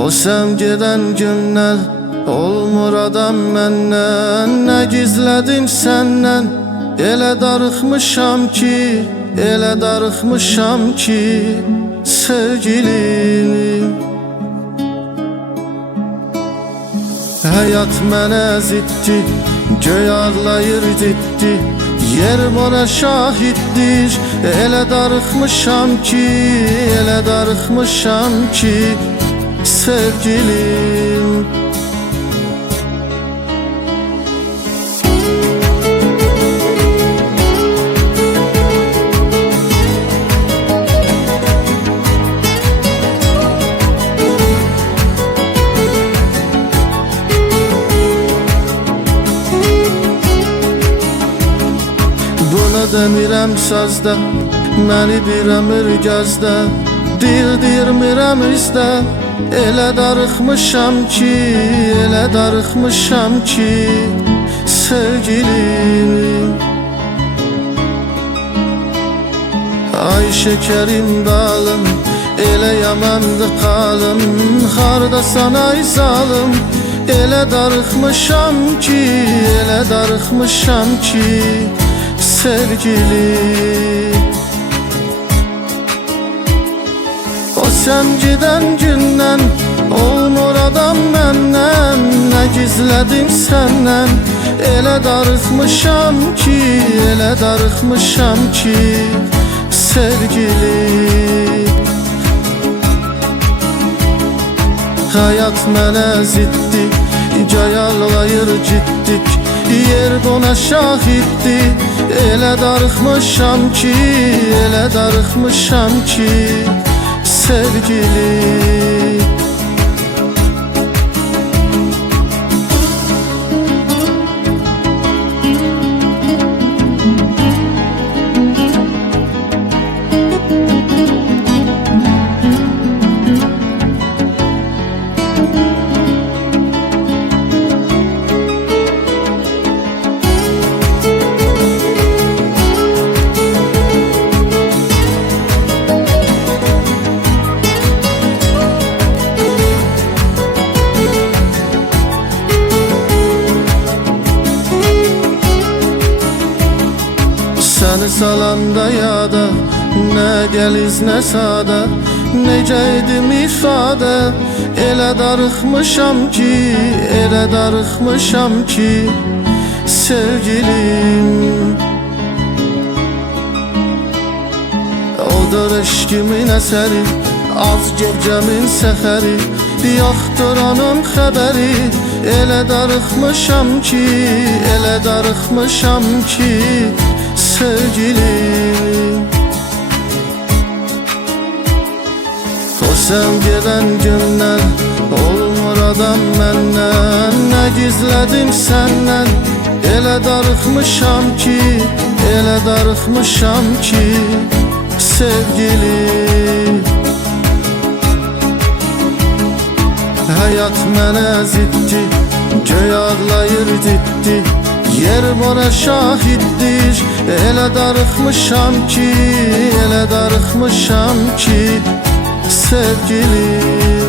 O sən gedən gündən olmur adam məndən. Nə gizlədim səndən, elə darıxmışam ki, elə darıxmışam ki, sevgilim. Həyat mənə ziddi, göy ağlayır ciddi, yer buna şahiddir. Elə darıxmışam ki, elə darıxmışam ki, sevgilim. Bunu demirəm sazda, məni dirəmir gözdə, dil dirmirəm izdə. Elə darıxmışam ki, elə darıxmışam ki, sevgilim. Ay şekerim dalım, elə yamandı qalım, hardasan ay zalım. Elə darıxmışam ki, elə darıxmışam ki, sevgilim. O sən gedən gündən olmur adam məndən. Nə gizlədim səndən, elə darıxmışam ki, elə darıxmışam ki, sevgilim. Həyat mənə ziddi, göy ağlayır ciddi, yer buna şahiddi. Elə darıxmışam ki, elə darıxmışam ki, sevgilim. Səni salanda yada, nə gəliz nə sada, necə idim ifadə. Elə darıxmışam ki, elə darıxmışam ki, sevgilim. Odur eşkimin əsəri, az gecəmin səhəri, yoxdur onun xəbəri. Elə darıxmışam ki, elə darıxmışam ki, sevgilim. O sən gedən gündən olmur adam məndən. Nə gizlədim səndən, elə darıxmışam ki, elə darıxmışam ki, sevgilim. Həyat mənə ziddi, göy ağlayır ciddi, yer buna şahiddir. Elə darıxmışam ki, elə darıxmışam ki, sevgilim.